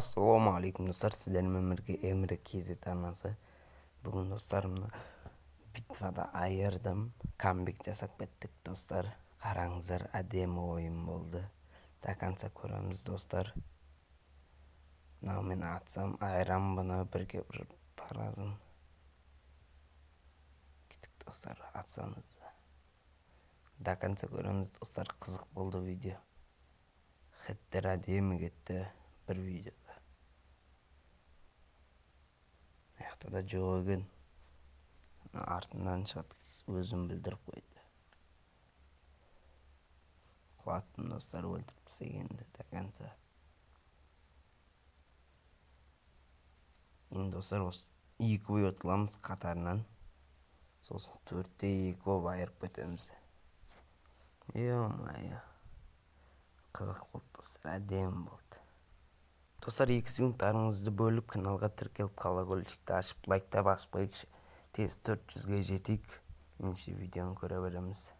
Assalomu alaykum dostlar, sizlerle birlikte Emre KZ arnası. Bugün dostlarımla bitvada ayırdım. Камбек жасап кеттік dostlar. Қараңыздар, әдемі ойын болды. Тақанса көреміз достар. Мынау мен атсам айрам бұны бірге паразым. Кеттік достар, атсамыз. Тақанса көреміз достар, қызық болды видео. Хеттер әдемі кетті bir videoda. Ayakta da joğun. Артынан шығады, өзім білдіріп қойды. Құлаттым достар, өлтіріп тістегенді тақанса. Енді достар, осы 2 ой отыламыз қатарынан. Сосын 4-те 2 ой айырып кетеміз. Е-майы. Қызық болды достар, әдемі болды. Достар, 2 секундтарыңызды бөліп каналға тіркеліп колокольчикті ашып лайкта басып қойыңызшы. Тез 400-ге жетейік. Ендеше видеоны көре береміз.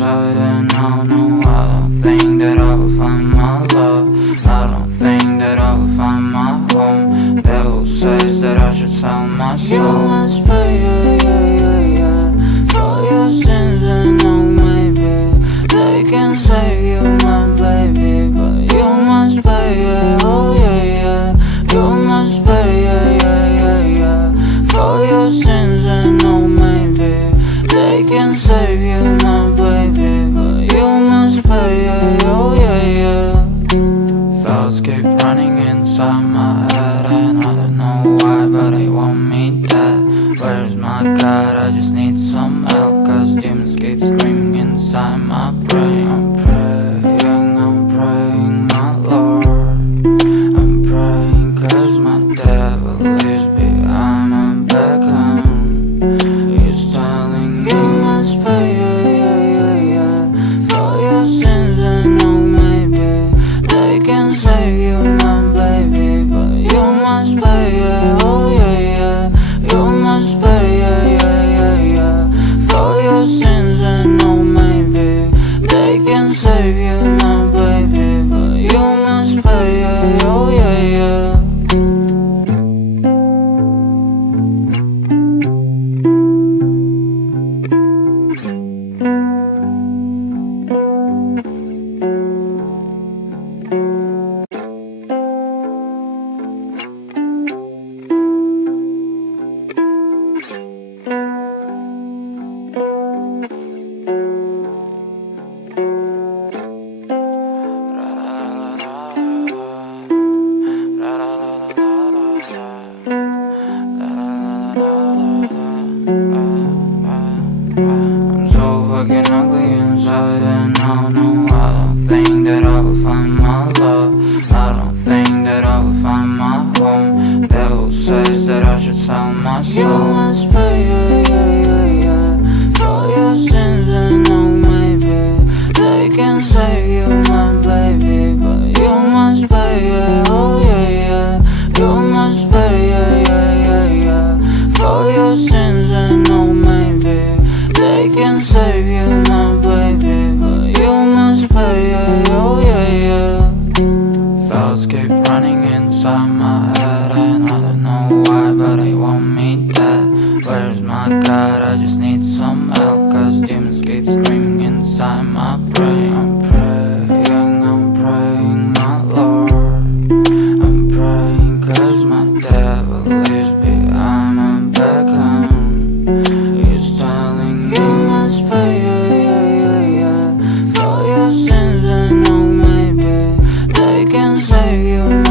And I don't think that I will find my love. I don't think that I will find my home. Devil says that I should sell my soul. You must pay, for your sins, and no, maybe they can save you, my baby, but you must pay, oh yeah. You must pay, for your sins, and no, maybe they can save you, my baby, but you must pay, oh yeah. Thoughts keep running inside my head, and I don't know why, but they want me dead. Where's my God? I just need some help, cause demons keep screaming inside my brain. I'm praying, my Lord. I'm praying cause my devil is behind my back home. He's telling me you must pay, for your sins, and no, maybe they can save you, my baby, but you must pay, oh yeah. You must pay, for your sins, and no, maybe they can save you, my baby, but you must pay, oh yeah. I'm so fucking ugly inside, and I don't think that I will find my love. I don't think that I will find my home. Devil says that I should sell my soul. You must pay, for your sins, and no, maybe they can save you, my baby, but you must pay, oh yeah. You must pay, for your sins, and no, maybe they can save you, my baby, but you must pay, oh yeah. Thoughts keep running inside my head, and I don't know why, but they want me dead. Where's my God? I just need some help, cause demons keep screaming inside my brain. I'm praying, my Lord. I'm praying cause my devil is behind my back home. He's telling me you must pay, for your sins, and no, maybe they can save you.